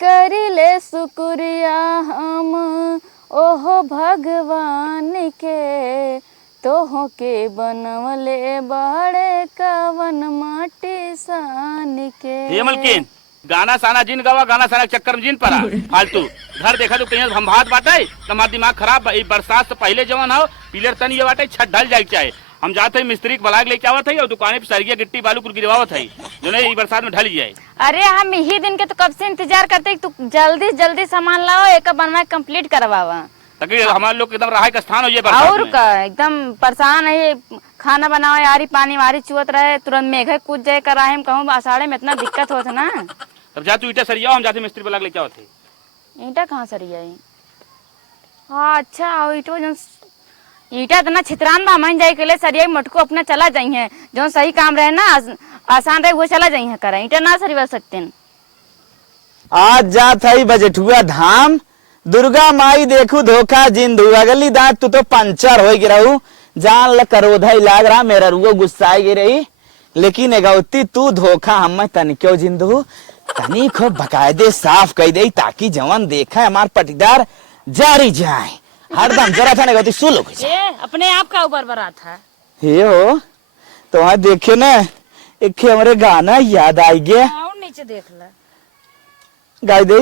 करिले शुक्रिया हम ओहो भगवान के, तोह के बनवले बड़े कवन माटी सान के। ये मलकिन गाना साना जिन गवा, गाना साना के चक्कर में जिन पड़ा फालतू। घर देखा तो कहीं हम भात बाटे तुम्हारा दिमाग खराब। बरसात से पहले जवन हो पिलर तन ये बाटे छत ढल जाए चाहे। हम जाते मिस्त्री के बलाग लेके आवत है और दुकाने पे सरिया गिट्टी बालू कुल गिरवावत है जो नहीं बरसात में ढल जाए। अरे हम यही दिन के तो कब से इंतजार करते तू जल्दी जल्दी सामान लाओ, एक बनवा कंप्लीट करवावा ताकि हमारे लोग एकदम रहाय का स्थान हो जाए। और का एकदम परेशान है, खाना बनाओ यारी पानी वारी चुवत रहे, तुरंत मेघ कूद जाए कराहे हम कहूँ आषाढ़े में इतना दिक्कत होता ना। तब जा तू ईटा सरिया, हम जाते मिस्त्री बलाग लेके आवत है। ईटा कहाँ सरिया है? हाँ अच्छा ईटो ईटा इतना छितरान बा मन जाए के लिए सरिया मटको अपना चला जाइए, जो सही काम रहे ना आसान रहे वो चला जाइए करा। ईटा ना सरिया सकते हैं। आज जात है बजटुआ धाम, दुर्गा माई देखू धोखा जिंदू अगली दांत तू तो पंचर हो गिरहू, जान ल करोधा लाग रहा मेरा रुओ गुस्सा गिर रही। लेकिन एगौती तू धोखा हम तन क्यों जिंदू तनी खूब बकायदे साफ कर दे ताकि जवन देखा हमार पटीदार जारी जाए। हरदम जरा था नहीं सुलो अपने आप का ऊपर बरा था हे हो तो वहां देखे ना एक हमारे गाना याद आई गया। नीचे देख ला गाय दे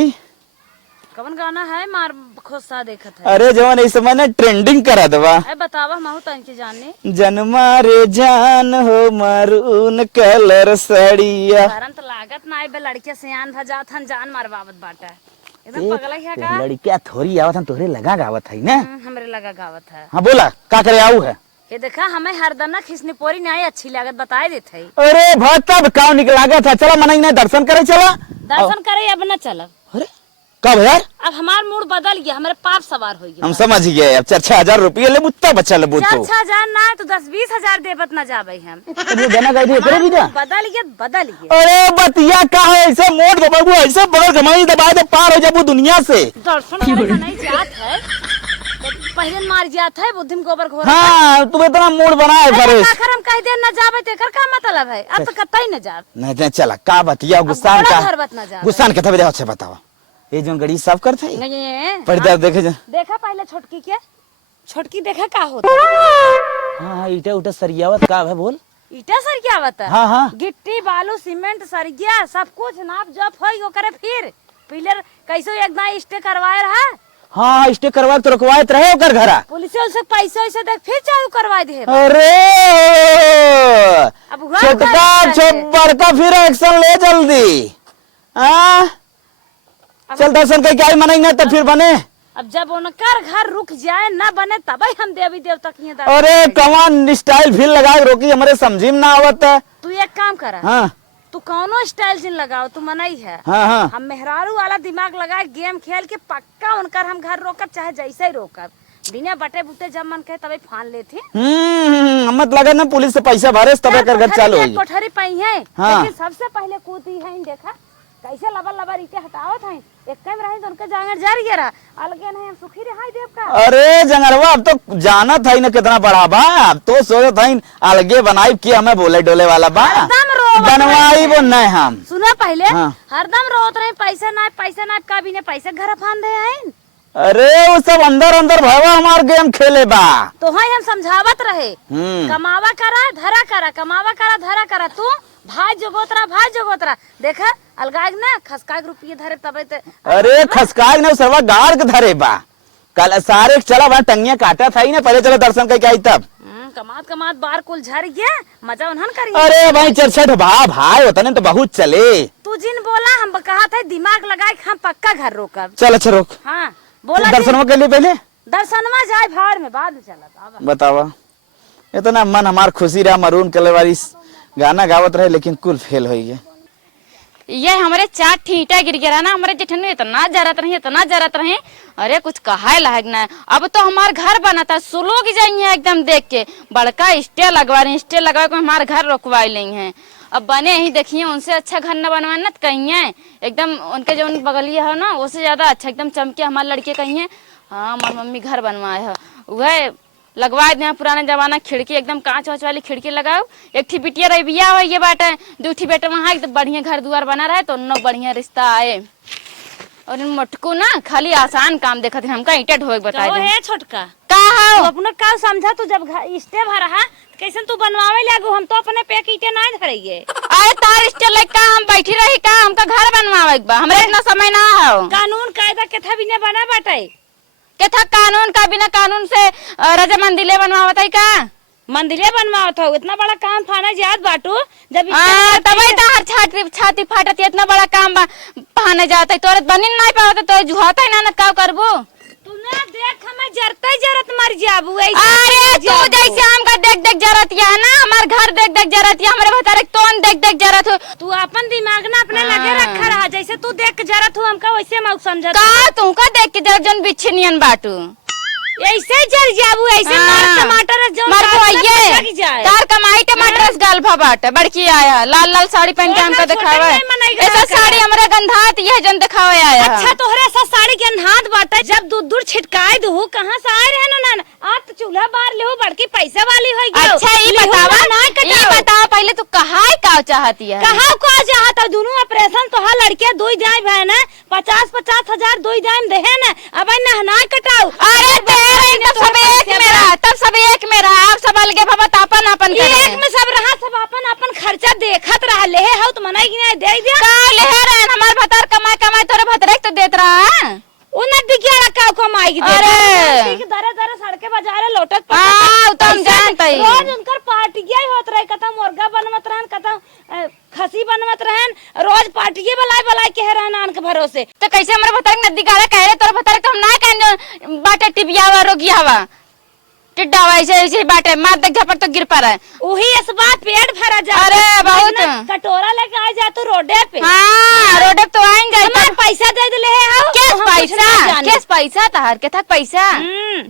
कवन गाना है मार खोसा देखत है। अरे जवन इस समय ना ट्रेंडिंग करा दवा बतावा माहू तनके जाने जन्मा रे जान हो मरून कलर सड़िया। कारण तो लागत ना आई बे लड़के सियान भजात हन जान मारवावत बाटा एकदम पगला है का। लड़किया थोड़ी आवत हन तोरे लगा गावत है ना। हमरे लगा गावत है। हाँ बोला का करे आऊ है। ये देखा हमें हरदम खिसनी पोरी नहीं अच्छी लागत बताए देते है। अरे बहुत तब काव निकला था। चला मनाई ना दर्शन करे चला। दर्शन करे अब न चला। अरे कब यार? अब हमार मूड बदल गया, हमारे पाप सवार हो गया। हम समझ गए अब 4-6 रुपये ले मुत्ता बच्चा ले बुतो 4-6 ना तो 10-20 हजार देवत न जाबे हम। ये गाना गाई दे करे भी जा बदल गया। अरे बतिया का है ऐसे मोट बाबू ऐसे बगल कमाई दबाए दे पार हो जाबू दुनिया से। दर्शन करे नहीं जात है पहले मार जात है बुद्धि में गोबर घोर। हाँ तुम इतना मूड बनाए फरेश आखिर हम कह दे न जाबे तेकर का मतलब है? अब तो कतई न जाब नहीं चला का बतिया गुस्सान का गुस्सान के तबे अच्छा बतावा ये जो गड़ी साफ करते है नहीं पर्दा देखे जा देखा पहले छोटकी के छोटकी देखा का होता। हाँ ईटा उटा सरियावत का है बोल। ईटा सर क्या बता? हाँ गिट्टी बालू सीमेंट सरिया सब कुछ नाप जप होई करे फिर पिलर कैसे एकदम स्टे करवाए रहा। हाँ स्टे करवा तो रुकवाए रहे ओकर घरा पुलिस से पैसे ऐसे देख फिर चालू करवा दे। अरे अब छोटका छोबर का फिर एक्शन ले जल्दी। चल दर्शन करके आई मनाई ना तो फिर बने। अब जब उनकर घर रुक जाए ना बने तब हम देवी देवता की अरे कौन स्टाइल फिर लगा रोकी हमारे समझी में ना आवत है। तू एक काम कर। हाँ तू कौनो स्टाइल जिन लगाओ तू मनाई है। हाँ हम मेहरारू वाला दिमाग लगाए गेम खेल के पक्का उनकर हम घर रोकब चाहे जैसे ही रोकब बिना बटे बुटे जब मन कहे तबे फान लेते। मत लगा ना पुलिस से पैसा भरे तबे कर घर चालू होगी। कोठरी पाई है लेकिन सबसे पहले कूदी है देखा कैसे लबर लबर ईटे हटावत है एक टाइम रही तो उनका जांगर जारी गिरा अलगे नहीं हम सुखी रहाई देव का। अरे जंगरवा अब तो जाना था ना कितना बड़ा बा अब तो सोचत है अलगे बनाई कि हमें बोले डोले वाला बा बनवाई वो नहीं हम सुना पहले हरदम रोत रहे पैसा ना का भी ने पैसे घर फान दे हैं। अरे वो सब अंदर अंदर भवा हमार गेम खेले बा तो हम समझावत रहे कमावा करा धरा करा कमावा करा धरा करा तू भाई जोगोतरा देखा अलगाग ना खसकाग रुपये धरे तबे ते। अरे खसकाग ने सरवा गाड़ के धरे बा कल सारे चला वहाँ टंगिया काटा था ही ना पहले चलो दर्शन करके आई तब कमात बार कुल झर गया मजा उन्हन करी। अरे भाई 4-6 भाई होता नहीं तो बहुत चले। तू जिन बोला हम कहा था दिमाग लगाए हम पक्का घर रोकब। चल अच्छा रोक। हाँ बोला दर्शन के लिए पहले दर्शन में जाए भाड़ में बाद में चला बतावा इतना मन हमार खुशी रहा मरून कलर वाली गाना गावत रहे लेकिन कुल फेल हो गया। ये हमारे 4 ठीटा गिर गया ना हमारे जेठन इतना जरत रहे। अरे कुछ कहा लायक ना अब तो हमार घर बना था सुलो की जाइए एकदम देख के बड़का स्टे लगवा को हमारे घर रोकवा लेंगे। अब बने ही देखिए उनसे अच्छा घर न बनवाना कहिए एकदम उनके जो बगलिया है ना उससे ज्यादा अच्छा एकदम चमके हमारे लड़के कहिए। हाँ हमारी मम्मी घर बनवाए है वह लगवा दे पुराने जमाना खिड़की एकदम कांच वाच वाली खिड़की लगाओ। एक थी बिटिया रही बिया हो ये बात है 2 बेटा वहाँ बढ़िया घर दुआर बना रहे तो न बढ़िया रिश्ता आए। और इन मटकू ना खाली आसान काम देखत हमका ईटा ढोए बता तो दे हे छोटका का तू हो अपना का समझा तू जब स्टे भर रहा कैसे तू बनवावे लागू हम तो अपने पे ईटे ना धरइए अरे तार स्टेल लाइक का हम बैठी रही का हमका घर बनवावे के बा हमरा इतना समय ना हो कानून कायदा केथा भी ने बना बाटे के था कानून का बिना कानून से रजामंदिले बनवावत है का मंदिरे बनवावत हो इतना बड़ा काम फाना जात बाटू जब तबे तो हर छाती फाटत है, इतना बड़ा काम पाने जाता है तोरे बनिन नहीं पावत तो जुहाता है ना का करबो तू ना देख हमें जरते जरत मर जाबू अरे तू जैसे हमका देख देख जरत या ना हमार घर देख देख जरत या हमरे भतारे तोन देख देख जरत हो तू अपन दिमाग ना अपने लगे रखा रहा जैसे तू देख के जरत हो हमका वैसे मैं समझत का तू का देख के जरत जन बिच्छनियन बाटू ऐसे जल जाबू ऐसे मार टमाटर जो मार को आइए तार कमाई टमाटर गाल भा बाट बड़की आया लाल लाल साड़ी पहन के हमका दिखावे ऐसा साड़ी हमरा गंधात यह जन दिखावे आया अच्छा तोहरे ऐसा साड़ी के हाथ बाटा जब दूध दूर छिटकाए दू कहां से आए रहे ना आज तो चूल्हा बार ले हो बड़की पैसा वाली होई गयो अच्छा ई बतावा पहले तू कहां का चाहती है कहां को चाहता दोनों ऑपरेशन तो हा लड़के दुई जाए भाई ना 50-50 हजार दुई जाए देहे ना अब नहना कटाऊ अरे तब सब एक में रहा अब सब अलगे भबत अपन अपन एक में सब रहा सब अपन अपन खर्चा देखत रहा ले हो तो मनाई कि नहीं दे दिया का ले रहे हमार भतार कमाई कमाई तोरे भतरे तो देत रहा उन्हें दिखिया का कमाई की अरे दरे दरे सड़के बाजारे लोटत हां तुम जानते ही रोज उनकर पार्टियां होत रहे कथा मुर्गा बनवत रहन कथा खसी बनवत रहन रोज पार्टियां बलाई के रहन आन के भरोसे तो कैसे हमरे भतार नदी गाड़ा कह रहे तोरे भतार तो हम ना कहन बाटे टिबियावा रोगियावा टिड्डावा ऐसे बाटे मार देख झपट तो गिर पड़ा है वही इस बात पेट भरा जा अरे बहुत कटोरा लेके आ जा तू रोडे पे हां रोडे पे तो आएंगे हमार पैसा दे दे ले आओ केस पैसा तहार के था पैसा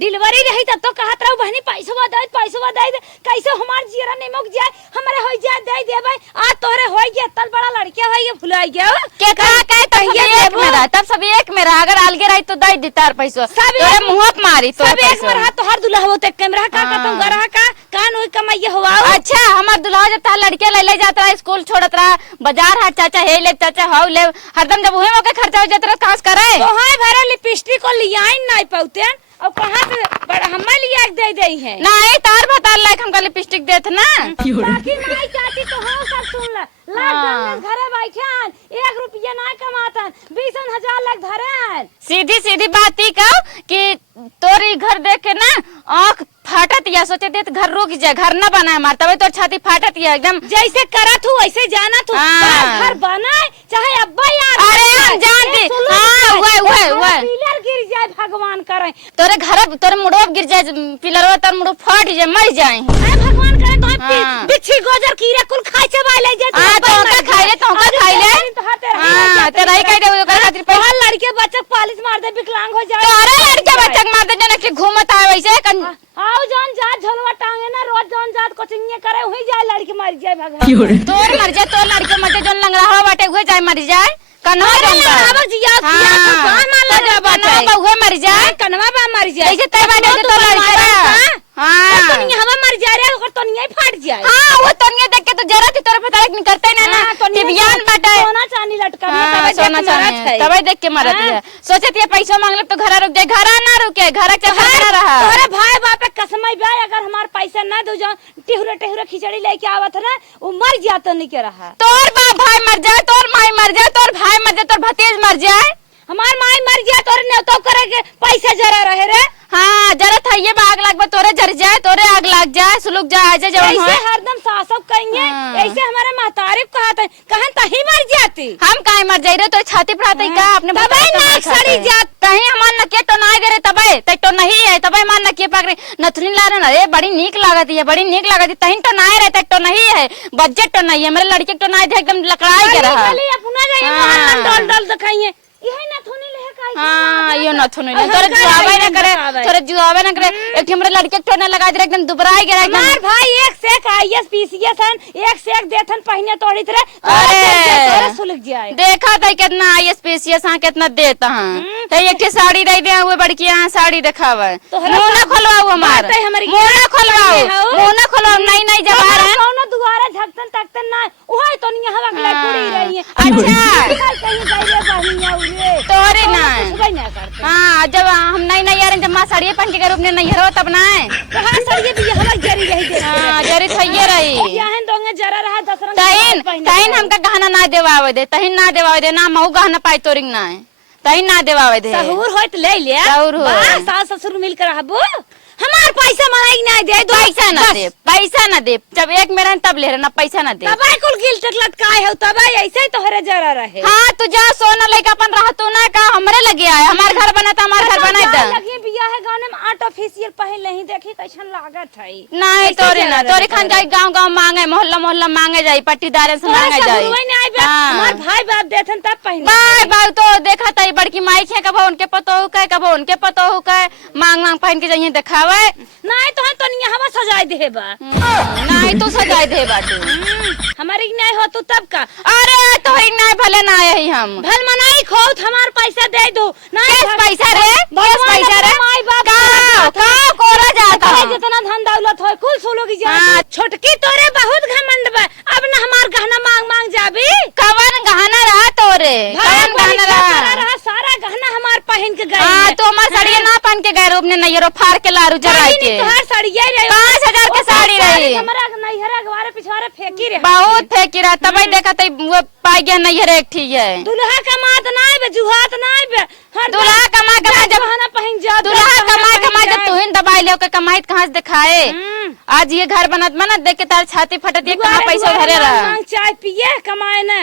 डिलीवरी रही तब तो कहत रहू बहनी पैसा दे कैसे हमार जीरा नहीं मुक जाए हमरे होई जाए दे दे भाई आज तोरे होई गया तल बड़ा लड़के होई गया भुलाई गया के का तब सब एक में रहा अगर अलगे रही तो दे तार पैसा तोरे मुंह पे मारी तो सब एक में रहा तो हर दुल्हा होते कैमरा का तुम गरहा का कान होई कमाई हुआ अच्छा हमार दुल्हा जब तार लड़के ले जाता रहा स्कूल छोड़त रहा बाजार हाट चाचा हे ले चाचा हाउ ले हरदम जब उहे मौके खर्चा हो जाता रहा खास करे तो हां भरा लिपस्टिक को लियाई नहीं पाउते और कहां से बड़ा हम्मा लिया दे दई है नहीं तार बता लाइक हमका लिपस्टिक देत ना बाकी नहीं चाची तो हां सब सुन ला लाख घरे बैठन 1 रुपया नहीं कमातन 20,000 लाख धरे सीधी बात ही कहो कि तोरी घर देख के ना आँख फाटत या सोचे दे घर रुक जाए घर न बनाए मार तब तो छाती फाटत या एकदम जैसे करत हूँ वैसे जाना तू घर बनाए चाहे अब्बा यार अरे हम जानते हां हुआ पिलर गिर जाए भगवान करे तोरे घर तोरे मुड़ो गिर जाए पिलरवा तर मुड़ो फट जाए मर जाए भगवान करे तो बिच्छी गोजर कीड़ा कुल खाए चबाए ले जाए तो का खाई ले हां तेरा ही कह दे ओकर खातिर पैसा लड़के बच्चा पालिश मार दे विकलांग हो जाए अरे लड़के बच्चा मार दे जने के घूमत आए वैसे आओ जान जात झलवा टांगे ना रोज जान जात कोचिंग करे हुई जाए लड़की मर जाए भगवान तोर मर जाए तोर लड़के मर जाए जन लंगड़ा बाटे हुए जाए मर जाए कनवा आवर जिया बहुए मर जाए कनवा बा मर जाए ऐसे तय बाटे तो लड़का हां तो नहीं हवा मर जा रे ओकर तो नहीं फाट जाए हां वो तो नहीं देख के तो जरा थी तोरे पता नहीं करते ना टिबियान बाटे सोना चांदी लटका सोना चांदी तब देख के मरत है सोचत ये पैसा मांगले तो घर रुक जाए घर ना रुके घर के घर रहा तोरे भाई बाप कसमई भाई अगर हमार पैसा ना दो जा टिहुरे खिचड़ी लेके आवत ना वो मर जात नहीं के रहा तोर बाप भाई मर जाए तोर माई मर जाए तोर भाई मर जाए तोर भतीज मर जाए हमार माई मर जाए तोरे ने तो करे के पैसा जरा रहे रे हां जरा था ये आग लग बा तोरे जर जाए तोरे आग लग जाए सुलुक जाए जब ऐसे हरदम सासब कहेंगे ऐसे हमारे महतारिब कहते कहन तही मर जाती हम काहे मर जाई रे तो छाती फड़ाते का अपने तबे ना सड़ी जात तही हमान न के तो ना दे रे तबे तै तो नहीं है तबे मान न के पकड़े नथुनी ला रे अरे बड़ी नीक लागत है बड़ी नीक लागत है तही तो ना रे तै तो नहीं है बजट तो नहीं है मेरे लड़के तो ना दे एकदम लकड़ाई के रहा खाली अपना जाए मोहन डोल डोल दिखाइए यही नथुनी ले का हां यो नथुनी ले तोरे जुआवे ना करे तोरे जुआवे ना करे एक हमरे लड़के तो ना लगा दे एकदम दुबराई गे एकदम मार भाई एक से आईएस पीसीएस हन एक से एक देथन पहिने तोड़ी रे अरे सुलग जाए देखा त कितना आईएस पीसीएस हां कितना देता हां त एक साड़ी दे दे वो बड़की हां साड़ी दिखावे मुंह ना खोलवाओ हमार मुंह ना खोलवाओ नहीं जवार है कोनो दुआरे झकतन तकतन ना ओए तो नहीं हवा के लटड़ी रही है अच्छा कहीं गई रे बहिया उरे तोरे करते। हाँ जब हम नहीं नहीं यार जब माँ साड़िए पहन के रूप ने नहीं हरो तब ना तो हाँ सर ये भी हवा जरी रही दे। हाँ जरी थइए रही यहाँ दोंगे जरा रहा दसरंग तहिन हमका गहना ना देवावे दे तहिन ना देवावे दे ना महू गहना पाई तोरिंग ना है तहिन ना देवावे दे सहूर होय त ले ले। सहूर होय। वाह, सास ससुर मिल कर रहबो हमार पैसा मलाई ना दे दो पैसा ना दे जब एक मेरा तब ले रहे ना पैसा ना दे तबाई कुल गिल टकलट काय हो तबाई ऐसे ही तोहरे जरा रहे। हाँ तू जा सोना लेके अपन रह तू ना का हमरे लगे आए हमार घर बना था हमार घर बनाए था लगी बिया है गाने में आर्टिफिशियल पहन नहीं देखी कैसन लागत है। नहीं तोरे ना तोरे खान जाई गांव मांगे मोहल्ला मोहल्ला मांगे जाई पट्टीदार से मांगे जाई हमार भाई बाप देथन तब पहन बाय बाय तो देखा तई बड़की माई छे कबो उनके पतो हो के कबो उनके पतो हो के मांग मांग पहन के जाइए दिखावे नहीं तो हम तो नहीं हवा सजाई दे बा नहीं तो सजाई दे बाटू हमारी नहीं हो तू तब का अरे तो ही नहीं भले ना यही हम भल मनाई खोत हमार पैसा दे दो नहीं किस पैसा रे किस पैसा रे माई बाप का कोरा जाता जितना धन दौलत हो कुल सोलोगी जा हाँ। छोटकी तोरे बहुत घमंड बा अब ना हमार गहना मांग मांग जाबी कवन गहना रहा तोरे कवन गहना रहा सारा गहना हमार पहन के गए हाँ तो हमार साड़ी ना पहन के गए रूप ने नैयरो फाड़ के लारू जराई के तोहार साड़ी ये रही 5000 के साड़ी रही हमारा नैहरा गवारे पिछवारे फेंकी रहे बहुत फेंकी रहा तब देखा तई वो पाई गया नैयर एक ठीक है दुल्हा कमात नहीं बे जुहात नहीं बे हर दूल्हा कमा कमा जब गहना पहन जा दूल्हा कमा जब तू ही दबाई ले के कमाई कहां से दिखाए आज ये घर बनत मना देख के तार छाती फटत ये कहां पैसा धरे रहा चाय पिए कमाए ना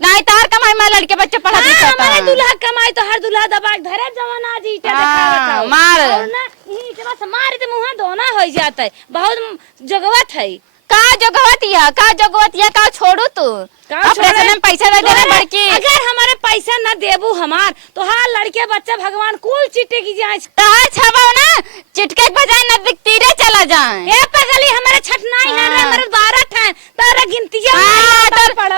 नहीं तार कमाई में लड़के बच्चे पढ़ा दी हमारे दूल्हा कमाई तो हर दूल्हा दबा के धरे जवाना जी ईटा दिखावत मार ना ईटा से मारे तो मुंह धोना हो जाता है बहुत जगवत है का जगवतिया का छोड़ू तू ऑपरेशन में पैसा दे देना बड़की अगर हमारे पैसा न देबू हमार तो हाँ लड़के बच्चे भगवान कुल चिट्टे की जाए तार छबाओ ना चिटके के बजाय नजदीक तीरे चला जाए ए पगली हमारे छठ नहीं है रे हमारे 12 ठन तारा गिनतिया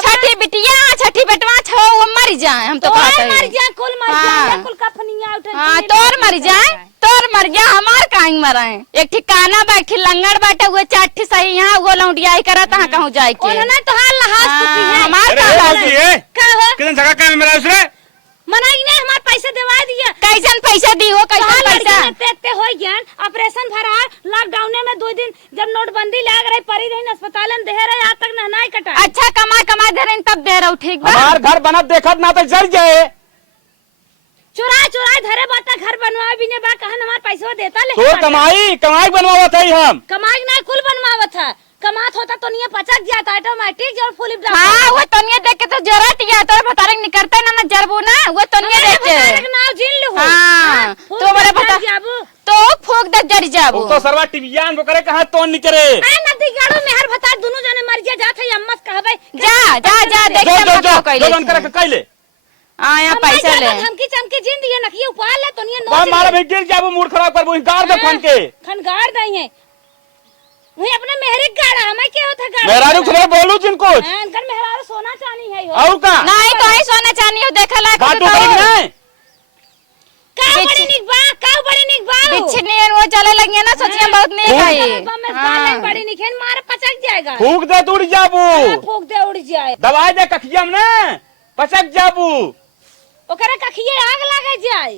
छठी बिटिया छठी बेटवा छो वो मर जाए हम तो कहते हैं मर जाए कुल मर जाए कुल कफनिया उठे हां तोर मर जाए हमार काहे मराए एक ठिकाना बैठी लंगड़ बैठे हुए चाठी सही यहां वो लौंडिया ही करत हां कहूं जाए के ओना तो हाल लहास कुटी है हमार का हो कितन जगह का मेरा उसरे मनाई ने हमार पैसा देवा दिया कैसन पैसा दी हो कैसन पैसा ते हो ज्ञान ऑपरेशन भरा लॉकडाउन में 2 दिन जब नोटबंदी लाग रही परी रही अस्पताल में दे रहे आज तक नहीं कटा अच्छा कमा दे रहे तब दे रहा ठीक बा हमार घर बनत देखत ना तो जल जाए चुरा धरे बाता घर बनवा भी ने बा कहन हमार पैसा देता ले तो कमाई बनवावत है हम कमाई नहीं कुल बनवावत है कमात होता तो नहीं पचक जाता ऑटोमेटिक जो फुल हां वो तनिया देख के तो जरूरत है तोर भतारे निकलते ना जरबू ना वो तनिया देख के नाव जिन लो हां तो बड़े बता जाबू तो फूक दे जड़ जाबू तो सरवा टिबियान को करे कहां तो निकरे आ नदी गाड़ो में हर भता दोनों जने मर जा जात है अम्मा कहबे जा देख के जो बन करे कैले आया पैसा ले धमकी चमकी जिन दिए नखिए उपाल ले तो नहीं बा मारा भी गिर जाबू मूड खराब करबो गाड़ दे फन के खनगाड़ दई है वही अपने मेहरी गाड़ा हमें क्या होता गाड़ा मेहरारू खबर बोलू जिनको अंकल मेहरारू सोना चांदी है हो और का नहीं तो ही सोना चांदी हो देखला बाटू करी नहीं का बड़ी निक बा बिच्छनी वो चले लगी ना सोचिए बहुत नहीं है बड़ी निक है मार पचक जाएगा फूक दे उड़ जाबू फूक दे उड़ जाए दवाई दे कखियम ने पचक जाबू ओकरे कखिए आग लागे जाए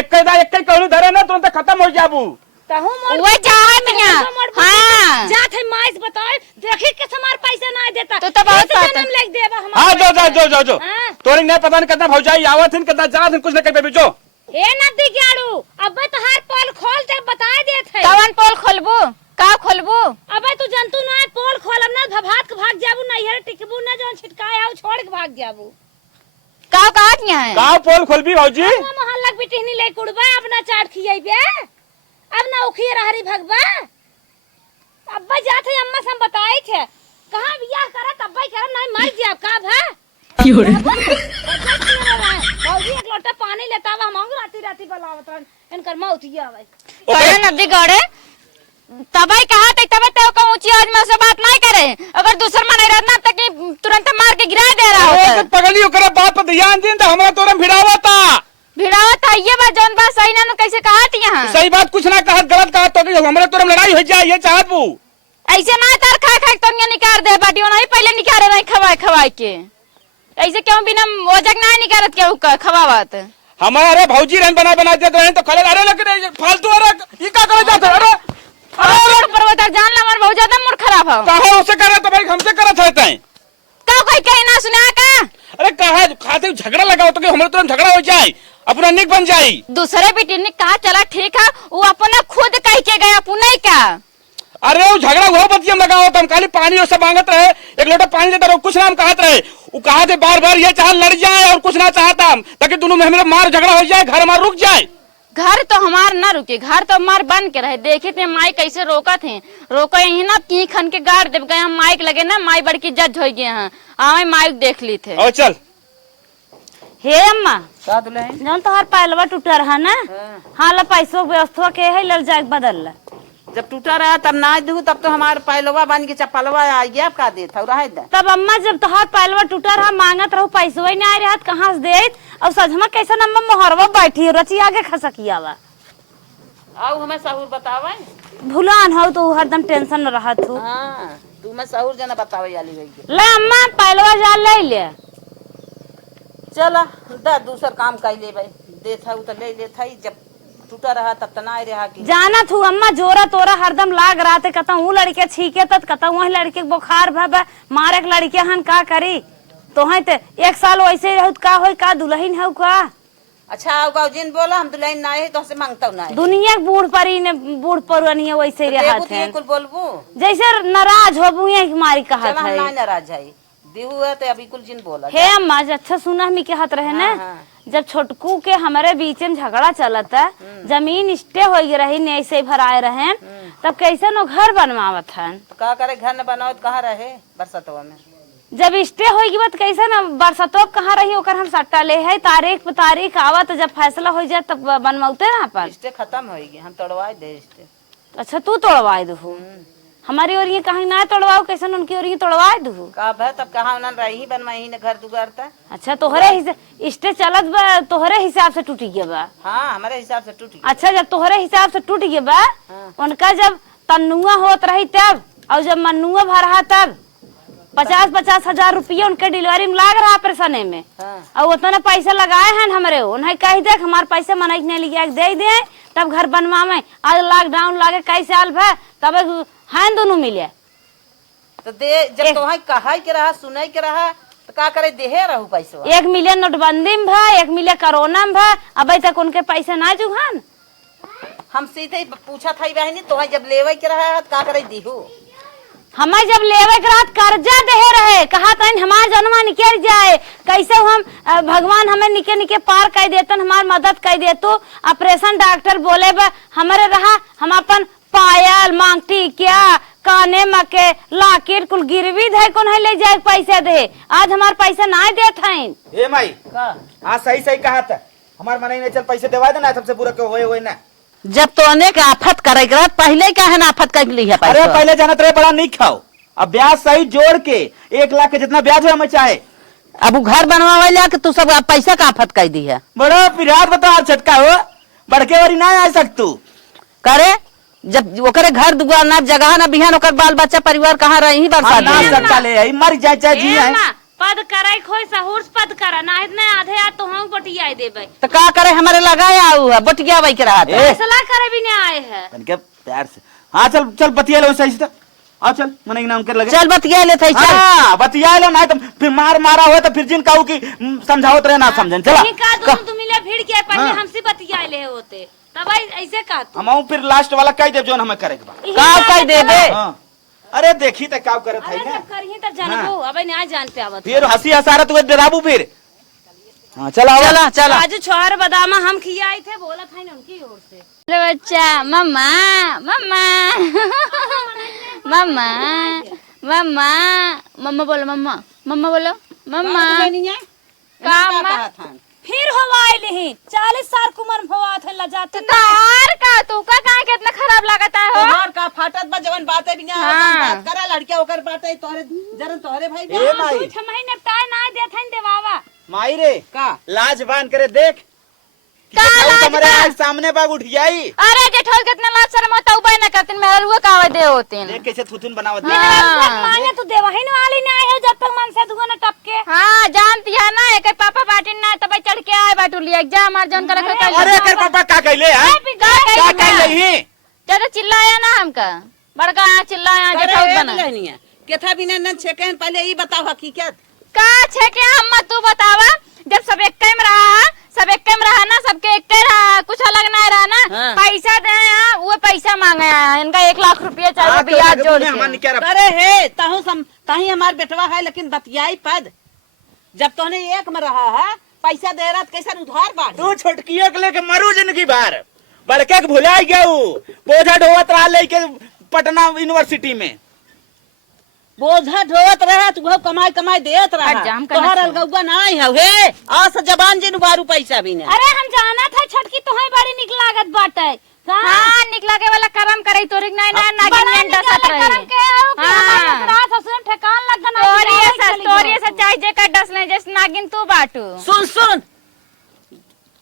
एक कहलू धरे ना तुरंत खत्म हो जाबू तहु मोर वो चाहत ना हां जात है माइस बताओ देखी के हमार पैसा ना देता तो बहुत बात जन्म लेके देबा हम हां जो तोरे ने पता नहीं कितना भौजाई आवत हन कितना जात हन कुछ न कर जो ए नदी गाड़ू अब तोहार पोल खोल दे बता देत है कवन पोल खोलबू का खोलबू अबे तू जंतु ना पोल खोलब ना भभात के भाग जाबू नहीं है टिकबू ना जौन छिटकाए आओ छोड़ के भाग जाबू का काट है का पोल खोलबी भौजी मोहल्ला बिटिहनी ले कुड़बा अपना चाट खियाइबे अब ना उखिए रहरी भगवा अब्बा जात है अम्मा से बताई थे कहां बियाह करत अब्बा करम नहीं मर जाब का भा भौजी एक लोटा पानी लेता हुआ हम राती बलावत रहन इनकर मौत ही आवे करे नदी गड़े तबाई कहा तबे तो ऊंची आवाज में से बात नहीं करे अगर दूसर मन रहना तक तुरंत मार के गिरा दे रहा हो तो पगली ओकरा बात पर ध्यान दिन त हमरा तोरे भिड़ावता भिड़ावत है ये बात जौन बात सही ना कैसे कहत यहां सही बात कुछ ना कहत गलत कहत तो हमरा तोरे लड़ाई हो जाए ये चाहत बू ऐसे ना तार खा तो निकाल दे बाटियो नहीं पहले निकाले नहीं खवाए के ऐसे क्यों बिना ओजक ना निकालत क्यों खवावत हमारे भौजी रहन बना देते रहे तो खले अरे लेकिन फालतू अरे ये क्या करे जाते अरे अरे पर्वत जान ला हमार बहुत ज्यादा मूड खराब हो कहा उसे करे तो भाई हमसे करत रहते हैं का कोई कहीं ना सुना का अरे कहा खाते झगड़ा लगाओ तो कि हमारे तुरंत झगड़ा हो जाए अपना निक बन जाए दूसरे बेटी ने कहा चला ठीक है वो अपना खुद कह के गया पुनः का अरे वो झगड़ा हुआ बत्ती हम लगाओ तो हम खाली पानी और सब मांगत रहे एक लोटा पानी देता रहो कुछ ना हम कहत रहे वो कहा थे बार बार ये चाह लड़ जाए और कुछ ना चाहता हम ताकि दोनों में हमें मार झगड़ा हो जाए घर हमारा रुक जाए घर तो हमार ना रुके घर तो हमार बन के रहे देखे थे माई कैसे रोका थे रोका यही ना की खन के गाड़ दे गए हम माइक लगे ना माई बड़की जज हो गए हैं आवे माइक देख ली थे और चल हे अम्मा जौन तोहार पैलवा टूटा रहा ना हाँ ला पैसों व्यवस्था के है लड़ जाए बदल जब टूटा रहा तब ना दू तब तो हमारे पहलवा बन के चप्पलवा आ गया का देता रहे दे तब अम्मा जब तोहार पैलवा टूटा रहा मांगत रहो पैसो ही नहीं रहा कहाँ से देत और सजमा कैसे अम्मा मोहरवा बैठी रची आगे खसकिया वा आओ हमें सहूर बतावे भुलान हो तो हरदम टेंशन में रहत हो हां तू मैं सहूर जना बतावे वाली है ले अम्मा पैलवा जा ले ले चला दा दूसर काम कर ले भाई देता हूं तो ले लेता ही जब टूटा रहा तब तो ना रहा की जाना थू अम्मा जोरा तोरा हरदम लाग रहा थे कता हूँ लड़के छीके तत कता वही लड़के बुखार भब मारे के लड़के हन का करी तो है ते एक साल वैसे ही रहत का होई का दुल्हन है का अच्छा आओ गाओ जिन बोला हम दुल्हन ना है तो से मांगता ना दुनिया के बूढ़ परी ने बूढ़ परवनी है वैसे ही रहत है कुल बोलबू जैसे नाराज होबू है कि मारी कहत हम है ना नाराज है देहू है तो अभी कुल जिन बोला हे अम्मा अच्छा सुना हम कहत रहे ना जब छोटकू के हमारे बीच में झगड़ा चलता जमीन स्टे हो रही नहीं से भराए रहे तब कैसे नो घर बनवावत है तो का करे घर न बनाओ कहाँ रहे बरसतवा में जब स्टे होगी बात कैसे ना बरसतों कहाँ रही ओकर हम सट्टा ले है तारीख पे तारीख आवत जब फैसला हो जाए तब बनवाते ना अपन स्टे खत्म होगी हम तोड़वाए दे स्टे अच्छा तू तोड़वाए दू हमारी ओर कहीं ना तोड़वाओ कैसे उनकी ओर तोड़वाए दू का भै तब कहाँ उन्होंने रही बनवाई न घर दुगार था अच्छा तोहरे स्टे चलत बा तोहरे हिसाब से टूट गया बा हाँ हमारे हिसाब से टूट गया अच्छा जब तोहरे हिसाब से टूट गया बा उनका जब तन्नुआ होत रही तब और जब मन्नुआ भरा तब 50-50 हजार रुपया उनके डिलीवरी में लाग रहा ऑपरेशन में और उतना पैसा लगाए हैं हमारे उन्हें कह दे हमारे पैसे मना नहीं लिया दे दे तब घर बनवा में आज लॉकडाउन लागे कई साल भा तब है दोनों मिले तो दे जब तुम्हें कहा के रहा सुनाई के रहा तो का करे देहे रहू पैसा 1 मिलियन नोटबंदी में भा 1 मिलियन कोरोना में भा अभी तक उनके पैसे ना चुकान हम सीधे ही पूछा था बहनी तुम्हें जब लेवे के रहा का करे दीहू हमें जब लेवे के रात कर्जा दे रहे कहा था हमार जन्मा निकल जाए कैसे हम भगवान हमें निके निके पार कर देतन हमार मदद कर देतो ऑपरेशन डॉक्टर बोले बा हमारे रहा हम अपन पायल मांगटी क्या काने मके लाकेट कुल गिरवी दे कौन है ले जाए पैसे दे आज हमार पैसा ना देत हैं ए माई का हाँ सही सही कहा था हमार मने नहीं चल पैसे देवा देना सबसे पूरा क्यों होए ना जब तो अनेक आफत करे के पहले क्या है ना आफत कर ली है अरे पहले जानत रहे बड़ा नहीं खाओ अब ब्याज सही जोड़ के 1 लाख के जितना ब्याज हो हमें चाहे अब घर बनवा लिया कि तू सब पैसा का आफत कर दी है बड़ा पिरात बता छटका हो बड़के वाली ना आ सकतू करे जब ओकरे घर दुआर ना जगह ना बिहान ओकर बाल बच्चा परिवार कहाँ रही ना बरसात सकता ले आई मर जाए चाहे जी है पद करे खोई सहूर पद करा ना इतने आधे आ तो हम बटिया देबे तो का करे हमारे लगाया आऊ है बटिया वही के रहा था फैसला करे भी नहीं आए है तनके प्यार से हाँ चल चल बतिया लो सही से आओ चल मने नाम कर लगे चल बतिया ले थे चल हाँ बतिया लो नहीं तो फिर मारा हुआ तो फिर जिन कहू की समझावत रहे ना समझन चला नहीं का दोनों तुम मिले भीड़ के पहले हमसे बतिया ले होते तब ऐसे कहा तू हम फिर लास्ट वाला कह दे जो हमें करे के बा का कह दे दे अरे देखी तो क्या करत है अरे ना जब करही तब जानबो अब नहीं जान पे आवत फिर हंसी हसारत हुए डराबू फिर हाँ चला चला चला आज छोहर बदामा हम खियाए थे बोला था उनकी ओर से हेलो बच्चा मम्मा मम्मा मम्मा मम्मा मम्मा बोलो मम्मा मम्मा बोलो मम्मा का मम्मा फिर हवाई नहीं 40 साल की उम्र में हवा थे लजाते तार का तू का कहां कितना खराब लगता है हो तोहार का फाटत बा जवन बातें भी ना हाँ। बात करा लड़किया ओकर बातें तोरे जरन तोहरे भाई ए माई 6 महीने टाइम ना देथन देवावा माई रे का लाज बांध करे देख का लाज तुम्हारे बा? आज सामने बाग उठ जाई। अरे जेठो कितना लाज शर्म होता उबे ना करतिन मेरा रुआ कावे दे होतिन। देख कैसे थुथुन बनावत हाँ। मांगे तू देवहिन वाली ना आए हो जब तक मन से दुगना टपके। हां जानती है ना एक पापा बाटिन ना तब चढ़ के आए बाटू लिया जा मार जन कर रखा अरे कर पापा का कहले हैं क्या कहले ही ज्यादा चिल्लाया ना हमका बड़का चिल्लाया जेठो बना केथा बिना न छेकन पहले ई बताओ हकीकत का छे के अम्मा तू बतावा जब सब एक में रहा सब एक में रहा ना सबके एक रहा कुछ अलग ना रहा ना हाँ। पैसा दे वो पैसा मांगे इनका 1 लाख रुपया चाहिए ब्याज जोड़ के। अरे हे ताही हमार बेटवा है लेकिन बतियाई पद जब तोने एक में रहा है पैसा दे रहा कैसा उधार बांट तू छोटकियो के लेके मरू जिंदगी भर बड़के के भुलाई गऊ बोझा ढोवत रहा लेके पटना यूनिवर्सिटी में बोझा ढोवत रहा तू कमाई कमाई देत रहा हजाम करना तोहर छोड़। अलगौबा नहीं है हे आज जबान जिन बारू पैसा भी नहीं अरे हम जाना था छटकी तुम्हें बड़ी निक लागत बाटे। हां निकला के वाला कर्म करे तोरे नहीं ना नागिन डसत रही। हां ससुर ठेकान लग गना तोरी सच्चाई जे का डस ले जस नागिन तू बाटू। सुन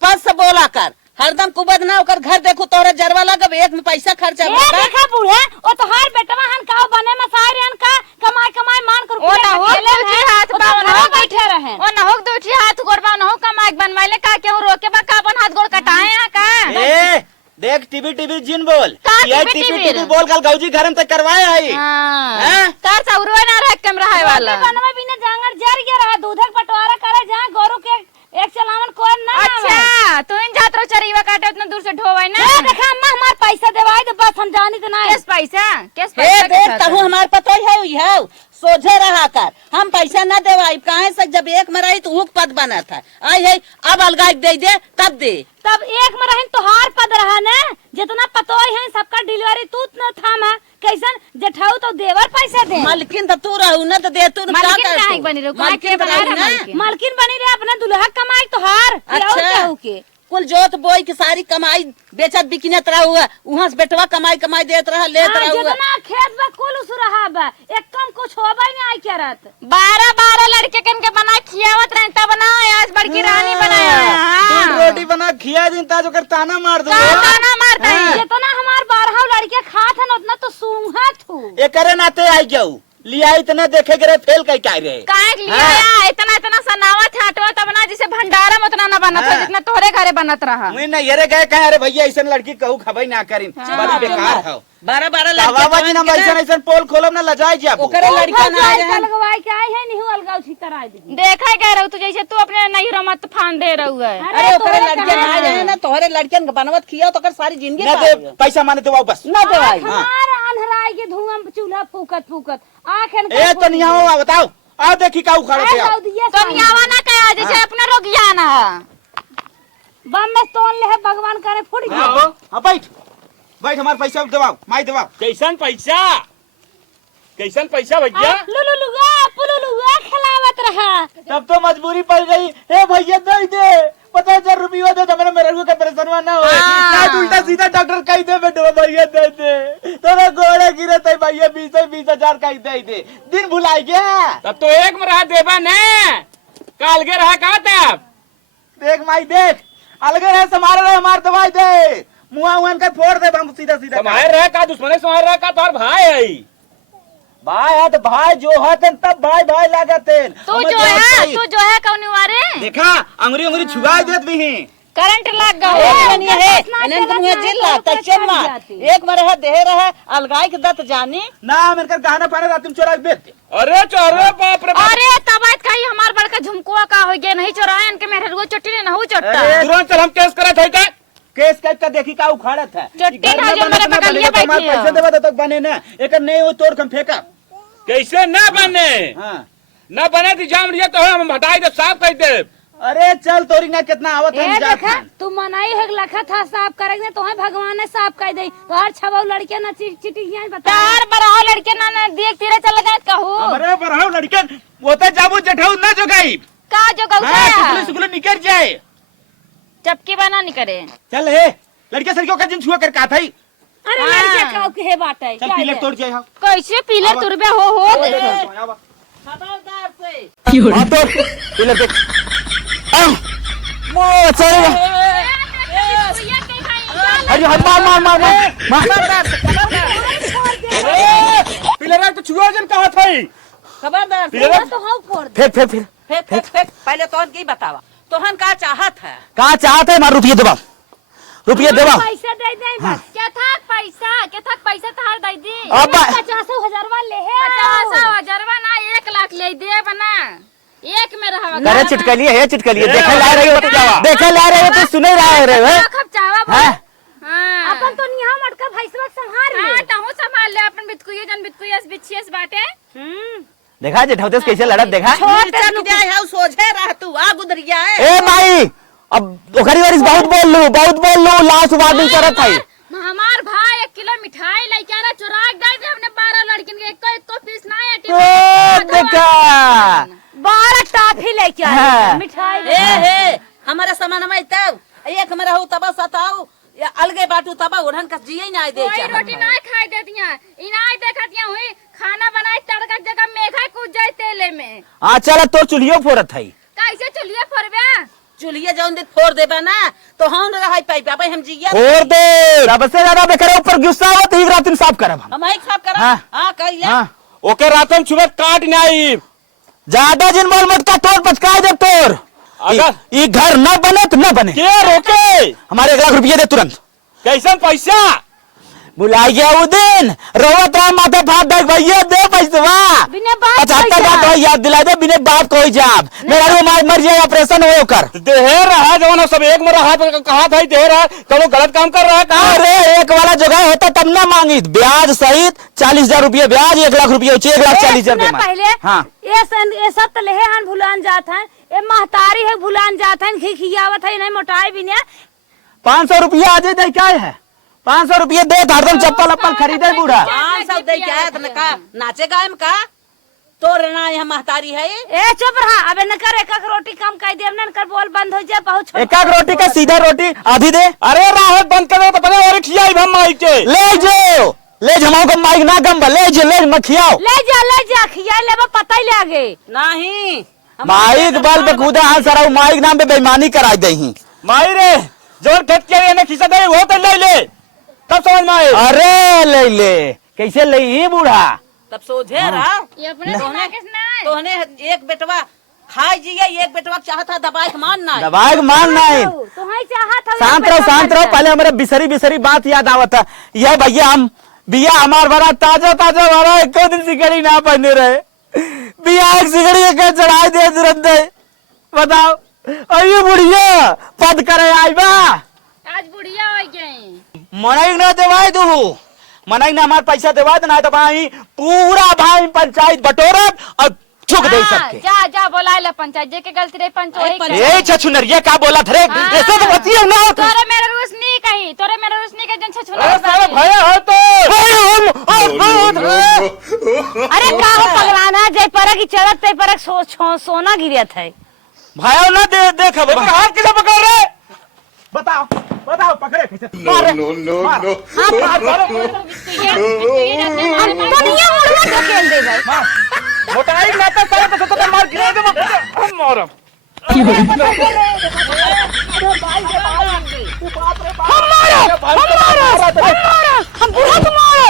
पद से बोला कर हरदम कुबद ना होकर घर देखो तोहरा जरवा लगब एक में पैसा खर्चा ए देखा बूढ़े ओ तो हर बेटवा हन का बने में सारियन का कमाई मान कर ओ ना हो दूठी हाथ बावन हो बैठे रहे। ओ ना हो दूठी हाथ गोड़ बावन हो कमाई बनवाले का केहू रोके बा का अपन हाथ गोड़ कटाए हां का। ए देख टीवी जिन बोल का ये टीवी? टीवी बोल कल गौजी घर में तक करवाए आई हां तार सौरवा ना रह कैमरा है वाला बनवा बिना जांगर जर गया रहा दूधक बंटवारा करे जहां गोरु के एक चलावन कोई ना अच्छा तू इन जात्रो चरीवा काटे उतना दूर से ढोवाई ना ए देखा अम्मा हमार पैसा देवाई तो बस हम जानी तो ना केस पैसा हे के देख साथ तहु हमार पतो है सोझे रहा कर हम पैसा न देवाई काहे से जब एक में रही तो उक पद बना था आई है अब अलगाई दे तब दे तब एक में रहन तो हार पद रहा ना जितना पतोई है सबका डिलीवरी तू न थामा कैसन जेठाऊ तो देवर पैसा दे मालकिन तो तू रहू न तो दे तू न मालकिन का काहे बनी रहो? काहे के बना रहे मालकिन? मालकिन बनी रहे अपना दुल्हा कमाई तो हार अच्छा के कुल जोत बोई की सारी कमाई बेचत बिकिनत रहा हुआ वहां से बेटवा कमाई देत रहा लेत रहा हुआ जितना खेत बा कुल उस रहा बा एक कम कुछ होबा नहीं आई करत 12 लड़के कन के बना खियावत रहे तब ना आज बड़की रानी बनाया तीन रोटी बना खिया दिन ताज ओकर ताना मार दू ताना मारता है जितना हमार 12 लड़के खात हन उतना तो सूंघत हूँ एकरे नाते आई गऊ लिया इतने देखे के रे फेल कई काय रे काहे के लिया इतना सनावत है हटवा तब ना जिसे भंडारा में उतना ना बनत हो जितना तोहरे घरे बनत रहा। मैं ना येरे गए कहे अरे भैया ऐसन लड़की कहू खबई ना करिन बड़ी बेकार हो 12 बाबा जी ना ऐसन ऐसन पोल खोलब ना लजाई जी आपको ओकरे लड़का ना आए हैं लगवाई के आई है नहीं अलगाव ठीक कराई दी देखा कह रहा तू जैसे तू अपने नहीं मत फान दे रहा है। अरे ओकरे लड़के ना आए हैं ना तोहरे लड़कियन के बनवत खिया तो कर सारी जिंदगी ना दे पैसा माने तो वापस ना देवाई हमार अंधराई के धुआं चूल्हा फूकत आखन ए तो नहीं आओ बताओ आ देखी का उखाड़ के आओ तो नियावा ना कहा जैसे अपने रोगिया ना बम में तोड़ ले है भगवान करे फुट गया हां बैठ हमार पैसा दबाओ माई दबाओ कैसन पैसा भैया पुलुलुआ खिलावत रहा तब तो मजबूरी पड़ गई हे भैया दे दे 50,000 रुपया दे तो मेरे रुआ का परेशानवा ना हो ना उल्टा सीधा डॉक्टर कह दे बेटो भैया दे दे तोरा गोड़े गिरे तई भैया 20,000 कह दे दिन भुलाई गया तब तो एक में रहा देबा ने काल के रहा का तब देख माई देख अलगे रहे समारे रहे हमार दवाई दे मुआ उन का फोड़ दे हम सीधा सीधा समार रहा का दुश्मने समार रहा का तोहर भाई है भाई है तो भाई जो होते तब भाई लागते तू जो है कौन वारे देखा अंगुरी छुआ देत भी हैं करंट लग गया नहीं है इन्हें तो मुझे जिल लाता चम्मा एक में रह दे रहा अलगाई के दत जानी ना मेरे गहना पाने रात में चोरा बेच अरे चोरे बाप रे अरे तबात का ही हमार बड़का झुमकुआ का हो गया नहीं चोराए इनके मेरे रुआ चोटी ना हो चोटा तुरंत चल हम केस करे थे केस का देखी का उखाड़ा था चट्टी था जो मेरे पकड़िए बैठी पैसे देवा तक बने ना एक नहीं वो तोड़ कम फेंका कैसे न बने हाँ न बने तो जाम लिया तो हम हटाई दे साफ कर दे अरे चल तोरी ना कितना आवत हम जात देखा तू मनाई है लखा था साफ करेंगे तो है भगवान ने साफ कर दे तो हर छबा लड़के ना चिटियां बता तार बड़ा लड़के ना देख तेरे चल गए कहू हमरे बरहाउ लड़के वो तो जाबू जठाऊ ना जो गई का जो गौसा सुगुल निकल जाए चपकी बना नहीं करे चल हे लड़के सर का जिन छुआ कर का थई अरे लड़के का के है बात है चल पीले तोड़ जाए हां कैसे पीले तुरबे हो खबरदार से हां तोड़ पीले देख मो चल अरे हट मार मार मार मार खबरदार से, खबरदार पिलरा तो छुआ जन कहा था खबरदार से। पिलरा तो हम फोड़ दे। फेंक फेंक फेंक फेंक फेंक फेंक पहले तोहन की बतावा तोहन का चाहत है। कहाँ चाहते मार रुपये देवा रुपये देवा पैसा दे दे बस। क्या था पैसा तहार दई दी अब 50,000 ले है। 50,000 ना 1 लाख ले दे बना एक में रहा करे चिटकलिए है चिटकलिए देखे ला रहे हो देखे ला रहे हो तो सुने रहे हो खब चावा हैं? हां अपन तो निहा मटका भैंसवा संभाल ले। हां ताहू संभाल ले अपन बितकुइए जन बितकुइयस बिछियस बाटे देखा जेठौते कैसे लड़त देखा मिर्चा की जाए है सोझे रह तू आ गुदरिया है। ए माई अब ओखरी वारिस बहुत बोल लू लास्ट वार्निंग करत है हमार भाई 1 किलो मिठाई लेके आना चुरा के दे हमने 12 लड़किन के एक पीस ना ए देखा 12 टॉफी लेके हाँ। आए मिठाई ले। हे हमारे सामान में तब एक में रहू तब सताऊ या अलगे बाटू तब ओढ़न का जिये ना दे कोई रोटी ना खाई देतिया इनाई देखतिया हुई खाना बनाए तड़का के जगह मेघा कूद जाए तेले में हाँ चल तो चुलियो फोड़त है कैसे चुलिए फरबे चुलिए जौन दिन फोड़ देबा ना तो हम रह पाई पापा हम जिया फोड़ दे रब से ज्यादा बेकर ऊपर गुस्सा हो तो रात में साफ करब हम हम एक साफ करा हाँ। हां कहिए हाँ ओके रात में छुबे काट नहीं ज्यादा जिन बोल मत का तोड़ पचका दे तोड़ अगर ये घर न बने तो न बने के रोके हमारे 1 लाख रुपये दे तुरंत कैसन पैसा बुलाई गया वो दिन रोवत रहा माथे फाट डाक भैया दे पैसा बिना बात 75 बात हो याद दिला दे बिना बाप को ही जाब मेरा रो मर जाए ऑपरेशन हो कर देहर रहा जवान सब एक में रहा कहा था देहर रहा करो गलत काम कर रहा है कहा अरे एक वाला जगह होता तब ना मांगी ब्याज सहित 40,000 रुपये ब्याज 1 लाख रुपये 1,40,000 सुना रुपये पहले हाँ ये सब तो लेहे हन भुलान जात है। ये महतारी है भुलान जात है खिखियावत है नहीं मोटाई भी ने 500 रुपया आ जाए क्या है 500 रुपये दे हरदम चप्पल अप्पल खरीदे बूढ़ा 500 दे जाए त का नाचे गायम का तोर ना यहाँ महतारी है ए चुप रहा अबे न कर एक रोटी कम कर दे न कर बोल बंद हो जाए बहुत छोड़। एक रोटी का सीधा रोटी आधी दे अरे राहत बंद कर तो पता और खियाई हम माई के ले जो ले जमाओ का माइक ना गम ले जो ले मत खियाओ ले जा खिया लेबा पता ही लागे नहीं माइक बल पे कूदा हां सारा माइक नाम पे बेईमानी करा दे ही माई रे जोर खेत के ने खिसा दे वो तो ले ले तब समझ में आए अरे ले ले कैसे ले ही बूढ़ा तब सोझे रहा ये अपने सोना किस ना तोहने एक बेटवा खाई जिए एक बेटवा चाहता दवाई मानना है। दबाग मान नहीं तो है चाहत है शांत रहो पहले हमारे बिसरी बात याद आवत है यह भैया हम बिया हमार बड़ा ताजा वाला एक दिन सिगड़ी ना पहने रहे बिया एक सिगड़ी के चढ़ाई दे तुरंत बताओ अरे बुढ़िया पद करे आई बा आज बुढ़िया हो गई मनाई ना देवाई दू मनाई ना हमार पैसा देवा देना तो भाई पूरा भाई पंचायत बटोरत और छुक दे सबके जा बोला ले पंचायत जे के गलती रे पंचोरी ए छछुनरिया का बोला थे ऐसे तो बतिया ना होता तोरे मेरे रोशनी कही तोरे मेरे रोशनी के जन छछुना अरे साला भया हो तो अरे का हो पगलाना जय पर की चढ़त ते पर सोना गिरत है भाई ना दे देख अब हाथ किसे पकड़ रहे बताओ पकड़े कैसे दुनिया मुड़वा ढकेल दे भाई मोटाई नाता सारा तो सत्ता मार गिरा दे हम मारम हम बुढ़ा को मारो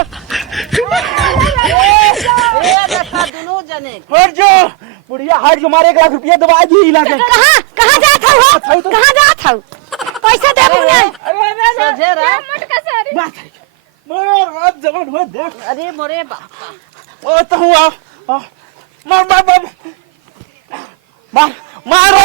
दोनों जने हट जो बुढ़िया हट जो मारे 1 लाख रुपया दबा दी इलाके कहां जात हो कहां जात हो पैसा दे बुने सोझे रहा मटका सारी मार रात जवान हो देख अरे मोरे बाप ओ तो हुआ मार मारो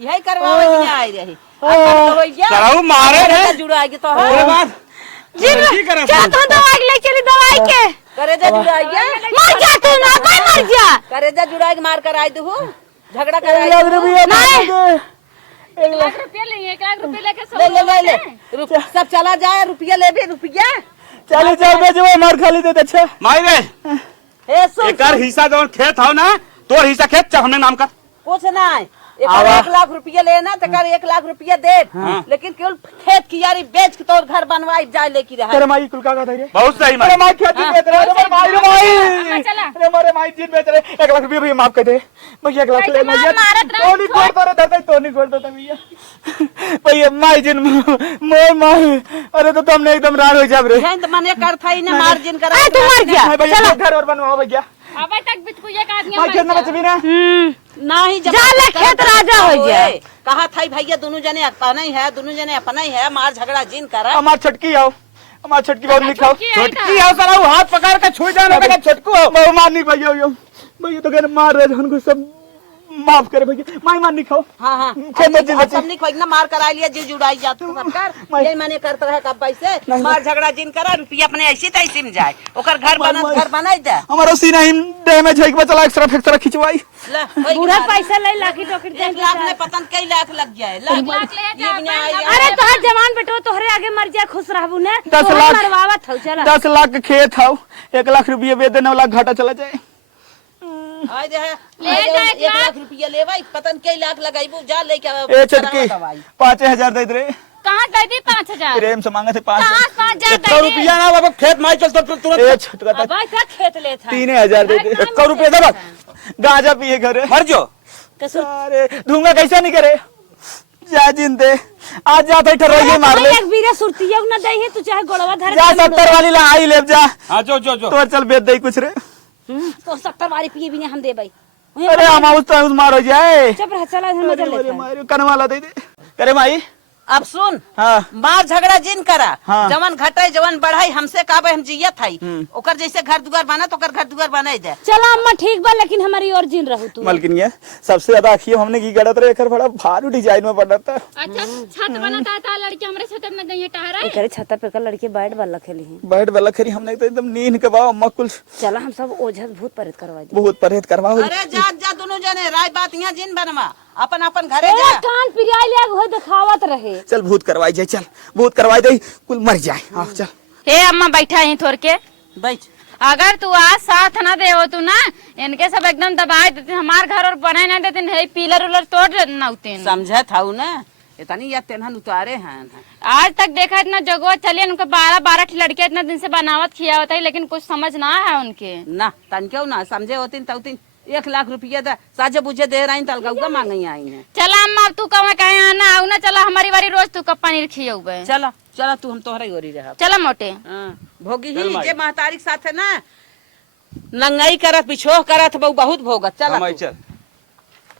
यही करवावे नहीं आई रही कराऊ मारे रे जुड़ाएगी तो ओरे बात जी क्या तो दवाई ले चली दवाई के करेजा जुड़ाएगी मर जा तू ना भाई मर जा करेजा जुड़ाएगी मार कर आई तू झगड़ा कर आई नहीं 1 लाख रुपया ले 1 लाख रुपया लेके सब ले सब चला जाए रुपया ले भी रुपया चले जाओ जो मार खाली दे अच्छा माई रे हे सुन एकर हिस्सा जवन खेत हो ना, तोर हिस्सा खेत चल हमने नाम कर। कुछ ना एकर 1 लाख रुपया लेना तो कर 1 लाख रुपया दे, लेकिन केवल खेत की यारी बेच के तोर घर बनवाई जाए लेके रहा। अरे माई कुल का रे बहुत सही अरे माई। माई खेत बेच रहे, अरे माई रे माई, चला। अरे मारे माई जीत बेच रहे, 1 लाख रुपया भैया माफ कर दे भैया, 1 लाख ले भैया, तो नहीं कोड़ तो रहता, तो नहीं कोड़ देता भैया भैया माई जिन मोर माई, अरे तो तुमने एकदम रार हो जा रे तो मने कर था इने मार्जिन करा तू मर गया। भैया, घर और बनवाओ भैया, अब तक बिचकू एक आदमी माई खेत ना बच भी ना। ना ही जब जा ले खेत राजा हो जाए। कहा था भैया दोनों जने अपना ही है, दोनों जने अपना ही है, मार झगड़ा जिन करा। हमार छटकी आओ, हमार छटकी बहुत लिखाओ, छोटकी आओ साला, वो हाथ पकड़ के छुई जाने का छोटकू हो। मैं मारनी भैया भैया, तो कहने मार रहे उनको सब माफ करे भैया, माई मारनी खाओ। हाँ हाँ खेत बची बची। सब निक ना मार करा लिया, जी जुड़ाई जा तू कर ये माने करता है कब पैसे मार झगड़ा जिन करा, रुपया अपने ऐसी तैसी में जाए, ओकर घर बनाई दे। हमारा सीना ही डैमेज है, बचला एक्सरा खिंचवाई। पूरा पैसा ले लाखी टोकरी दे 1 लाख में पतन कई लाख लग जाए। अरे तोहर जवान बेटो तोहरे आगे मर जाए, खुश रहबू ने। 10 लाख मरवावत हो चला 10 लाख के खेत हो, 1 लाख रुपया बेच देने वाला घाटा चला जाए। ले जाए 1 लाख रुपया ले भाई, पतन कई लाख लगाईबू जा लेके ए छटकी 5,000 दे दे, कहाँ दे दी 5,000? प्रेम से मांगे थे 5 कहाँ 5,000 दे 1 दी? रुपया ना बाबा, खेत माई चल तो तुरंत ए छटका था, अब क्या खेत ले था 3,000 दे दे, 1 रुपया दे बस, गांजा पिए घरे मर जो। अरे धूंगा कैसा नहीं करे जा जिंदे, आज जाते ठहराइए मार ले, एक बीरे सुरतिया न दे है, तू चाहे गोड़वा धर जा 70 वाली ला आई ले जा, हाँ जो जो जो। तो चल बेच दे कुछ रे। तो 70 वाली पिए भी नहीं हम दे भाई। अरे हम उस मारो जाए, चुप रह, चला हम मजा लेते हैं। मारो कनवाला दे दे करे माई। अब सुन हाँ मार झगड़ा जिन करा, हाँ। जवन घटाई जवन बढ़ाई हमसे काबे हम जियत हई, ओकर जैसे घर दुआर बना तो ओकर घर दुआर बनाई दे। चला अम्मा ठीक बा, लेकिन हमारी और जिन रहू तू। मलकिन ये सबसे ज्यादा आखिए हमने की गड़त रहे, एकर बड़ा भारी डिजाइन में पड़ा था। अच्छा छत बनाता था लड़के हमरे छत में नहीं टहरा है। करे छत पे का लड़के बैठ वाला खेली हैं। बैठ वाला खरी हमने तो एकदम नींद के बाव मकुल चला हम सब ओझल भूत प्रेत करवा दे। बहुत परहेज करवाओ। अरे जा जा दोनों जने राय बात यहाँ जिन बनवा, अपन अपन घरे ए जा। कान पिराई ले हो दिखावत रहे। चल भूत करवाई जाए, चल भूत करवाई दे, कुल मर जाए। हाँ चल हे अम्मा बैठा यहीं थोड़ के, बैठ अगर तू आज साथ ना दे हो तू ना, इनके सब एकदम दबाए देते, हमार घर और बनाए ना देते, है पिलर उलर तोड़ ना उते। समझे था ना, इतनी या तेनहन उतारे हैं। आज तक देखा इतना जगह चलिए, उनके 12 लड़के इतना दिन से बनावत खिया होता है, लेकिन कुछ समझ ना है उनके। ना तन क्यों ना समझे होती तौतीन 1 लाख रुपया दे साजे बुझे दे रही तलगौगा मांगी आई है। चला अम्मा अब तू कहाँ कहे आना आऊ ना, चला हमारी बारी रोज तू कब पनीर खियौबे। चला चला तू हम तोहरा गोरी रहा। चला मोटे भोगी ही जे महतारी के साथ है ना, नंगाई करत बिछोह करत बहु बहुत भोगत। चला माई तू। चल।